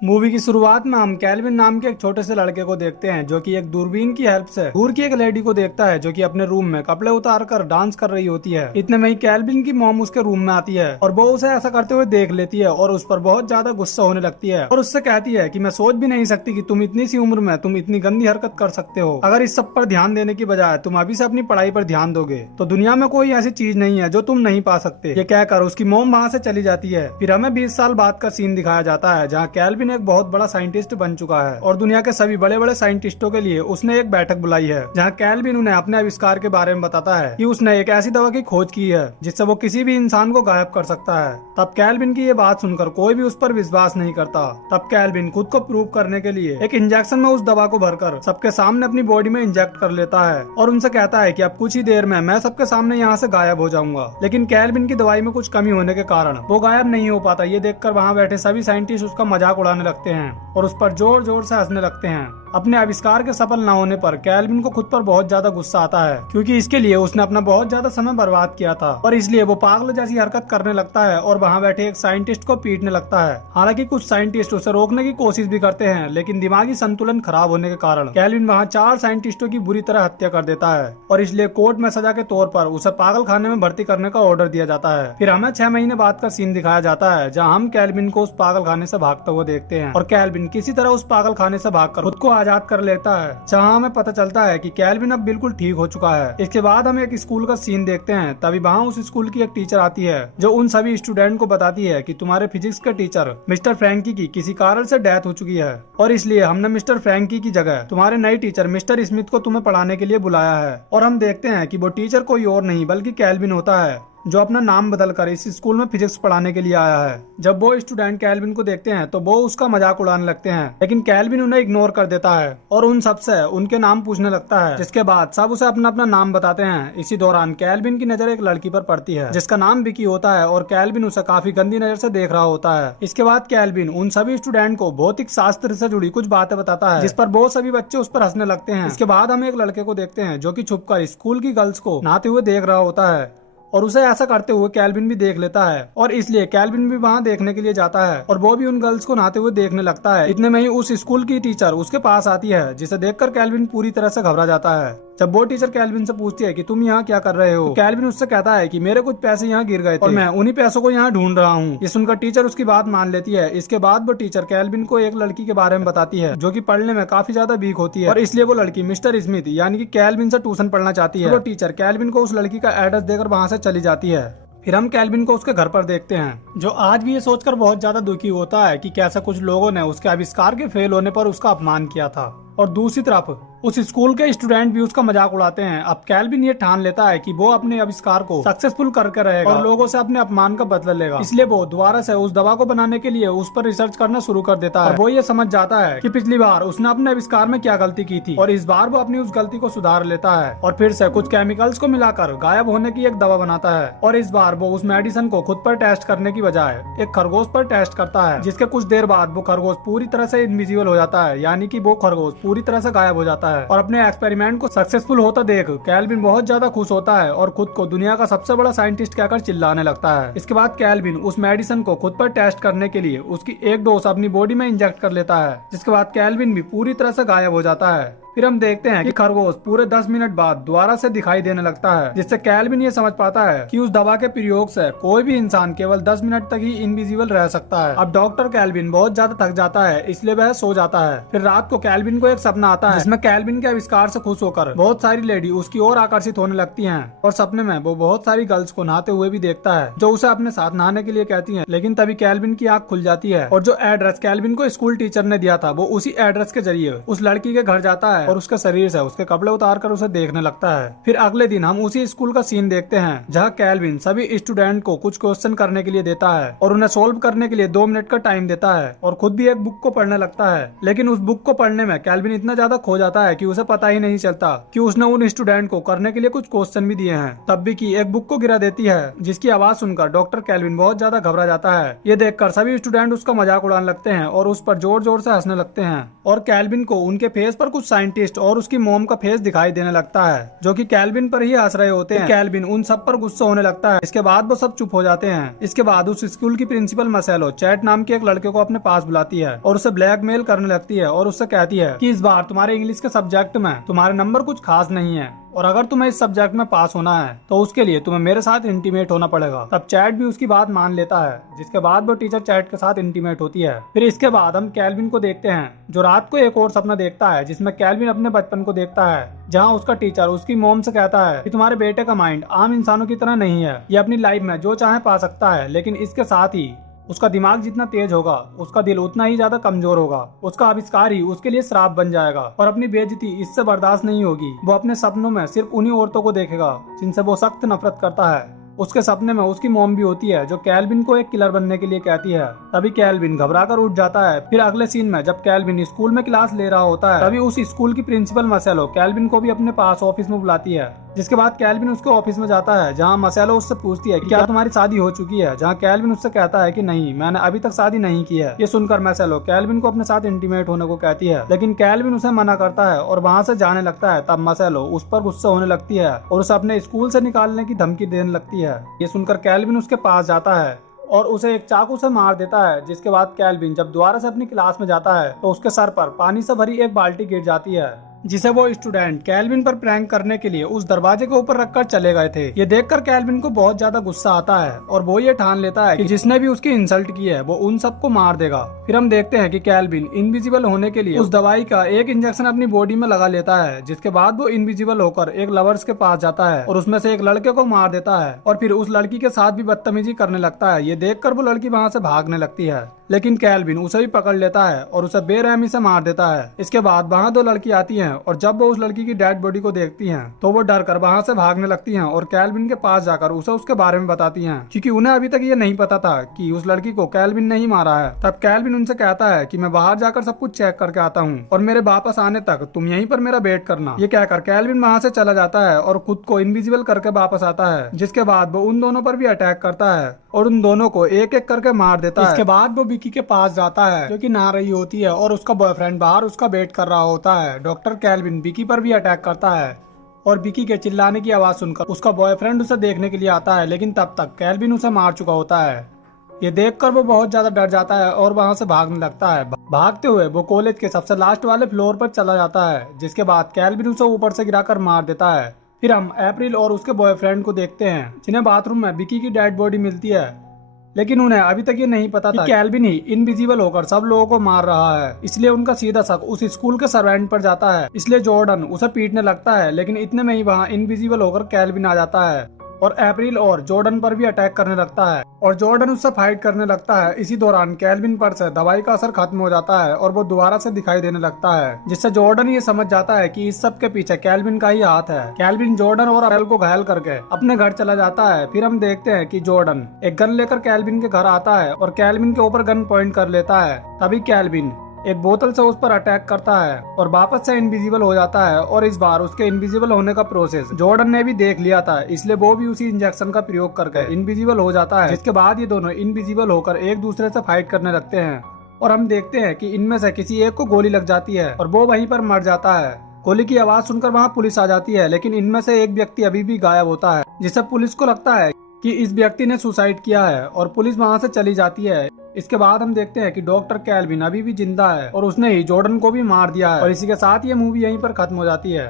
Movie की शुरुआत में हम कैल्विन नाम के एक छोटे से लड़के को देखते हैं जो कि एक दूरबीन की हेल्प से दूर की एक लेडी को देखता है जो कि अपने रूम में कपड़े उतार कर डांस कर रही होती है। इतने में ही कैल्विन की मॉम उसके रूम में आती है और वो उसे ऐसा करते हुए देख लेती है और उस पर बहुत ज्यादा गुस्सा होने लगती है और उससे कहती है कि मैं सोच भी नहीं सकती कि तुम इतनी सी उम्र में तुम इतनी गंदी हरकत कर सकते हो। अगर इस सब पर ध्यान देने की बजाय तुम अभी से अपनी पढ़ाई पर ध्यान दोगे तो दुनिया में कोई ऐसी चीज नहीं है जो तुम नहीं पा सकते। ये कहकर उसकी मॉम वहाँ से चली जाती है। फिर हमें 20 साल बाद का सीन दिखाया जाता है जहाँ कैल्विन एक बहुत बड़ा साइंटिस्ट बन चुका है और दुनिया के सभी बड़े बड़े साइंटिस्टों के लिए उसने एक बैठक बुलाई है जहाँ कैल्विन उन्हें अपने आविष्कार के बारे में बताता है कि उसने एक ऐसी दवा की खोज की है जिससे वो किसी भी इंसान को गायब कर सकता है। तब कैल्विन की ये बात सुनकर कोई भी उस पर विश्वास नहीं करता। तब कैल्विन खुद को प्रूव करने के लिए एक इंजेक्शन में उस दवा को भरकर सबके सामने अपनी बॉडी में इंजेक्ट कर लेता है और उनसे कहता है कि अब कुछ ही देर में मैं सबके सामने यहाँ से गायब हो जाऊंगा। लेकिन कैल्विन की दवाई में कुछ कमी होने के कारण वो गायब नहीं हो पाता। ये देखकर वहाँ बैठे सभी साइंटिस्ट उसका मजाक उड़ाने लगते हैं और उस पर जोर जोर से हंसने लगते हैं। अपने आविष्कार के सफल न होने पर कैल्विन को खुद पर बहुत ज्यादा गुस्सा आता है क्योंकि इसके लिए उसने अपना बहुत ज्यादा समय बर्बाद किया था और इसलिए वो पागल जैसी हरकत करने लगता है और वहाँ बैठे एक साइंटिस्ट को पीटने लगता है। हालांकि कुछ साइंटिस्ट उसे रोकने की कोशिश भी करते हैं लेकिन दिमागी संतुलन खराब होने के कारण कैल्विन वहाँ 4 साइंटिस्टों की बुरी तरह हत्या कर देता है और इसलिए कोर्ट में सजा के तौर पर उसे पागल खाने में भर्ती करने का ऑर्डर दिया जाता है। फिर हमें 6 महीने बाद का सीन दिखाया जाता है जहाँ हम कैल्विन को उस पागल खाने से भागते हुए देखते हैं और कैल्विन किसी तरह उस पागल खाने से भागकर खुद को आजाद कर लेता है जहाँ हमें पता चलता है कि कैल्विन अब बिल्कुल ठीक हो चुका है। इसके बाद हम एक स्कूल का सीन देखते हैं। तभी वहाँ उस स्कूल की एक टीचर आती है जो उन सभी स्टूडेंट को बताती है कि तुम्हारे फिजिक्स के टीचर मिस्टर फ्रैंकी की किसी कारण से डेथ हो चुकी है और इसलिए हमने मिस्टर फ्रैंकी की जगह तुम्हारे नए टीचर मिस्टर स्मिथ को तुम्हें पढ़ाने के लिए बुलाया है। और हम देखते हैं कि वो टीचर कोई और नहीं बल्कि कैल्विन होता है जो अपना नाम बदलकर इस स्कूल में फिजिक्स पढ़ाने के लिए आया है। जब वो स्टूडेंट कैल्विन को देखते हैं तो वो उसका मजाक उड़ाने लगते हैं लेकिन कैल्विन उन्हें इग्नोर कर देता है और उन सबसे उनके नाम पूछने लगता है जिसके बाद सब उसे अपना अपना नाम बताते हैं। इसी दौरान कैल्विन की नजर एक लड़की पर पड़ती है जिसका नाम विकी होता है और कैल्विन उसे काफी गंदी नजर से देख रहा होता है। इसके बाद कैल्विन उन सभी स्टूडेंट को भौतिक शास्त्र से जुड़ी कुछ बातें बताता है जिस पर बहुत सभी बच्चे उस पर हंसने लगते हैं। इसके बाद हम एक लड़के को देखते हैं जो कि छुपकर स्कूल की गर्ल्स को नहाते हुए देख रहा होता है और उसे ऐसा करते हुए कैल्विन भी देख लेता है और इसलिए कैल्विन भी वहाँ देखने के लिए जाता है और वो भी उन गर्ल्स को नहाते हुए देखने लगता है। इतने में ही उस स्कूल की टीचर उसके पास आती है जिसे देखकर कैल्विन पूरी तरह से घबरा जाता है। जब वो टीचर कैल्विन से पूछती है कि तुम यहाँ क्या कर रहे हो तो कैल्विन उससे कहता है कि मेरे कुछ पैसे यहाँ गिर गए थे और मैं उन्हीं पैसों को यहाँ ढूंढ रहा हूँ। ये सुनकर टीचर उसकी बात मान लेती है। इसके बाद वो टीचर कैल्विन को एक लड़की के बारे में बताती है जो कि पढ़ने में काफी ज्यादा वीक होती है और इसलिए वो लड़की मिस्टर स्मिथ यानी कि कैल्विन से ट्यूशन पढ़ना चाहती है। वो टीचर कैल्विन को उस लड़की का एड्रेस देकर वहाँ से चली जाती है। फिर हम कैल्विन को उसके घर पर देखते हैं जो आज भी ये सोचकर बहुत ज्यादा दुखी होता है कि कैसे कुछ लोगों ने उसके आविष्कार के फेल होने पर उसका अपमान किया था और दूसरी तरफ उस स्कूल के स्टूडेंट भी उसका मजाक उड़ाते हैं। अब कैल्विन ये ठान लेता है कि वो अपने आविष्कार को सक्सेसफुल करके रहेगा और लोगों से अपने अपमान का बदला लेगा। इसलिए वो दोबारा से उस दवा को बनाने के लिए उस पर रिसर्च करना शुरू कर देता है। वो ये समझ जाता है कि पिछली बार उसने अपने आविष्कार में क्या गलती की थी और इस बार वो अपनी उस गलती को सुधार लेता है और फिर से कुछ केमिकल्स को मिलाकर गायब होने की एक दवा बनाता है और इस बार वो उस मेडिसिन को खुद पर टेस्ट करने की बजाय एक खरगोश पर टेस्ट करता है जिसके कुछ देर बाद वो खरगोश पूरी तरह से इनविजिबल हो जाता है यानी कि वो खरगोश पूरी तरह से गायब हो जाता है और अपने एक्सपेरिमेंट को सक्सेसफुल होता देख कैल्विन बहुत ज्यादा खुश होता है और खुद को दुनिया का सबसे बड़ा साइंटिस्ट कहकर चिल्लाने लगता है। इसके बाद कैल्विन उस मेडिसिन को खुद पर टेस्ट करने के लिए उसकी एक डोज अपनी बॉडी में इंजेक्ट कर लेता है जिसके बाद कैल्विन भी पूरी तरह से गायब हो जाता है। फिर हम देखते हैं कि खरगोश पूरे 10 मिनट बाद दोबारा से दिखाई देने लगता है जिससे कैल्विन ये समझ पाता है कि उस दवा के प्रयोग से कोई भी इंसान केवल 10 मिनट तक ही इनविजिबल रह सकता है। अब डॉक्टर कैल्विन बहुत ज्यादा थक जाता है इसलिए वह सो जाता है। फिर रात को कैल्विन को एक सपना आता है जिसमें कैल्विन के आविष्कार से खुश होकर बहुत सारी लेडी उसकी ओर आकर्षित होने लगती है और सपने में वो बहुत सारी गर्ल्स को नहाते हुए भी देखता है जो उसे अपने साथ नहाने के लिए कहती है। लेकिन तभी कैल्विन की आंख खुल जाती है और जो एड्रेस कैल्विन को स्कूल टीचर ने दिया था वो उसी एड्रेस के जरिए उस लड़की के घर जाता है और उसके शरीर से उसके कपड़े उतार कर उसे देखने लगता है। फिर अगले दिन हम उसी स्कूल का सीन देखते हैं जहाँ कैल्विन सभी स्टूडेंट को कुछ क्वेश्चन करने के लिए देता है और उन्हें सोल्व करने के लिए 2 मिनट का टाइम देता है और खुद भी एक बुक को पढ़ने लगता है। लेकिन उस बुक को पढ़ने में कैल्विन इतना ज्यादा खो जाता है कि उसे पता ही नहीं चलता कि उसने उन स्टूडेंट को करने के लिए कुछ क्वेश्चन भी दिए हैं। तब भी की एक बुक को गिरा देती है जिसकी आवाज सुनकर डॉक्टर कैल्विन बहुत ज्यादा घबरा जाता है। ये देखकर सभी स्टूडेंट उसका मजाक उड़ाने लगते हैं और उस पर जोर जोर से हंसने लगते हैं और कैल्विन को उनके फेस पर कुछ साइंटिस्ट साइंटिस्ट और उसकी मॉम का फेस दिखाई देने लगता है, जो कि कैल्विन पर ही हंस रहे होते हैं। कैल्विन उन सब पर गुस्सा होने लगता है। इसके बाद वो सब चुप हो जाते हैं। इसके बाद उस स्कूल की प्रिंसिपल मसेलो चैट नाम के एक लड़के को अपने पास बुलाती है और उसे ब्लैकमेल करने लगती है और उससे कहती है कि इस बार तुम्हारे इंग्लिश के सब्जेक्ट में तुम्हारे नंबर कुछ खास नहीं है और अगर तुम्हें इस सब्जेक्ट में पास होना है तो उसके लिए तुम्हें मेरे साथ इंटीमेट होना पड़ेगा। तब चैट भी उसकी बात मान लेता है, जिसके बाद वो टीचर चैट के साथ इंटीमेट होती है। फिर इसके बाद हम कैल्विन को देखते हैं, जो रात को एक और सपना देखता है जिसमें कैल्विन अपने बचपन को देखता है, जहाँ उसका टीचर उसकी मॉम से कहता है कि तुम्हारे बेटे का माइंड आम इंसानों की तरह नहीं है, ये अपनी लाइफ में जो चाहे पा सकता है, लेकिन इसके साथ ही उसका दिमाग जितना तेज होगा उसका दिल उतना ही ज्यादा कमजोर होगा। उसका आविष्कार ही उसके लिए श्राप बन जाएगा और अपनी बेइज्जती इससे बर्दाश्त नहीं होगी। वो अपने सपनों में सिर्फ उन्हीं औरतों को देखेगा जिनसे वो सख्त नफरत करता है। उसके सपने में उसकी मॉम भी होती है, जो कैल्विन को एक किलर बनने के लिए कहती है। तभी कैल्विन घबराकर उठ जाता है। फिर अगले सीन में जब कैल्विन स्कूल में क्लास ले रहा होता है, तभी उस स्कूल की प्रिंसिपल मसेलो कैल्विन को भी अपने पास ऑफिस में बुलाती है। जिसके बाद कैल्विन उसके ऑफिस में जाता है, जहाँ मसेलो उससे पूछती है कि क्या तुम्हारी शादी हो चुकी है, जहाँ कैल्विन उससे कहता है कि नहीं, मैंने अभी तक शादी नहीं की है। ये सुनकर मसेलो कैल्विन को अपने साथ इंटीमेट होने को कहती है, लेकिन कैल्विन उसे मना करता है और वहाँ से जाने लगता है। तब मसेलो उस पर गुस्सा होने लगती है और उसे अपने स्कूल से निकालने की धमकी देने लगती है। ये सुनकर कैल्विन उसके पास जाता है और उसे एक चाकू से मार देता है। जिसके बाद कैल्विन जब दोबारा से अपनी क्लास में जाता है तो उसके सर पर पानी से भरी एक बाल्टी गिर जाती है, जिसे वो स्टूडेंट कैल्विन पर प्रैंक करने के लिए उस दरवाजे के ऊपर रखकर चले गए थे। ये देखकर कैल्विन को बहुत ज्यादा गुस्सा आता है और वो ये ठान लेता है कि जिसने भी उसकी इंसल्ट की है वो उन सबको मार देगा। फिर हम देखते हैं कि कैल्विन इनविजिबल होने के लिए उस दवाई का एक इंजेक्शन अपनी बॉडी में लगा लेता है। जिसके बाद वो इनविजिबल होकर एक लवर्स के पास जाता है और उसमें से एक लड़के को मार देता है और फिर उस लड़की के साथ भी बदतमीजी करने लगता है। ये देखकर वो लड़की वहाँ से भागने लगती है, लेकिन कैल्विन उसे भी पकड़ लेता है और उसे बेरहमी से मार देता है। इसके बाद वहाँ दो लड़की आती हैं और जब वो उस लड़की की डेड बॉडी को देखती हैं तो वो डर कर वहाँ से भागने लगती हैं और कैल्विन के पास जाकर उसे उसके बारे में बताती हैं, क्योंकि उन्हें अभी तक ये नहीं पता था कि उस लड़की को कैल्विन ने ही मारा है। तब कैल्विन उनसे कहता है कि मैं बाहर जाकर सब कुछ चेक करके आता हूँ और मेरे वापस आने तक तुम यहीं पर मेरा वेट करना। ये कहकर कैल्विन वहाँ से चला जाता है और खुद को इनविजिबल करके वापस आता है। जिसके बाद वो उन दोनों पर भी अटैक करता है और उन दोनों को एक एक करके मार देता है। इसके बाद वो विकी के पास जाता है, जो कि नहा रही होती है और उसका बॉयफ्रेंड बाहर उसका वेट कर रहा होता है। डॉक्टर कैल्विन विकी पर भी अटैक करता है और विकी के चिल्लाने की आवाज सुनकर उसका बॉयफ्रेंड उसे देखने के लिए आता है, लेकिन तब तक कैल्विन उसे मार चुका होता है। ये देखकर वो बहुत ज्यादा डर जाता है और वहाँ से भागने लगता है। भागते हुए वो कॉलेज के सबसे लास्ट वाले फ्लोर पर चला जाता है, जिसके बाद कैल्विन उसे ऊपर से गिराकर मार देता है। फिर हम अप्रैल और उसके बॉयफ्रेंड को देखते हैं, जिन्हें बाथरूम में विकी की डेड बॉडी मिलती है, लेकिन उन्हें अभी तक ये नहीं पता था कि कैल्विन ही इनविजिबल होकर सब लोगों को मार रहा है। इसलिए उनका सीधा शक उस स्कूल के सर्वेंट पर जाता है। इसलिए जॉर्डन उसे पीटने लगता है, लेकिन इतने में ही वहाँ इनविजिबल होकर कैल्विन आ जाता है और अप्रैल और जॉर्डन पर भी अटैक करने लगता है और जॉर्डन उससे फाइट करने लगता है। इसी दौरान कैल्विन पर से दवाई का असर खत्म हो जाता है और वो दोबारा से दिखाई देने लगता है, जिससे जॉर्डन ये समझ जाता है कि इस सब के पीछे कैल्विन का ही हाथ है। कैल्विन जॉर्डन और अप्रैल को घायल करके अपने घर चला जाता है। फिर हम देखते हैं कि जॉर्डन एक गन लेकर कैल्विन के घर आता है और कैल्विन के ऊपर गन पॉइंट कर लेता है। तभी कैल्विन एक बोतल से उस पर अटैक करता है और वापस से इनविजिबल हो जाता है और इस बार उसके इनविजिबल होने का प्रोसेस जॉर्डन ने भी देख लिया था, इसलिए वो भी उसी इंजेक्शन का प्रयोग करके इनविजिबल हो जाता है। जिसके बाद ये दोनों इनविजिबल होकर एक दूसरे से फाइट करने लगते हैं और हम देखते हैं कि इनमें से किसी एक को गोली लग जाती है और वो वहीं पर मर जाता है। गोली की आवाज सुनकर वहाँ पुलिस आ जाती है, लेकिन इनमें से एक व्यक्ति अभी भी गायब होता है, जिससे पुलिस को लगता है कि इस व्यक्ति ने सुसाइड किया है और पुलिस वहाँ से चली जाती है। इसके बाद हम देखते हैं कि डॉक्टर कैल्विन अभी भी जिंदा है और उसने ही जॉर्डन को भी मार दिया है और इसी के साथ ये मूवी यहीं पर खत्म हो जाती है।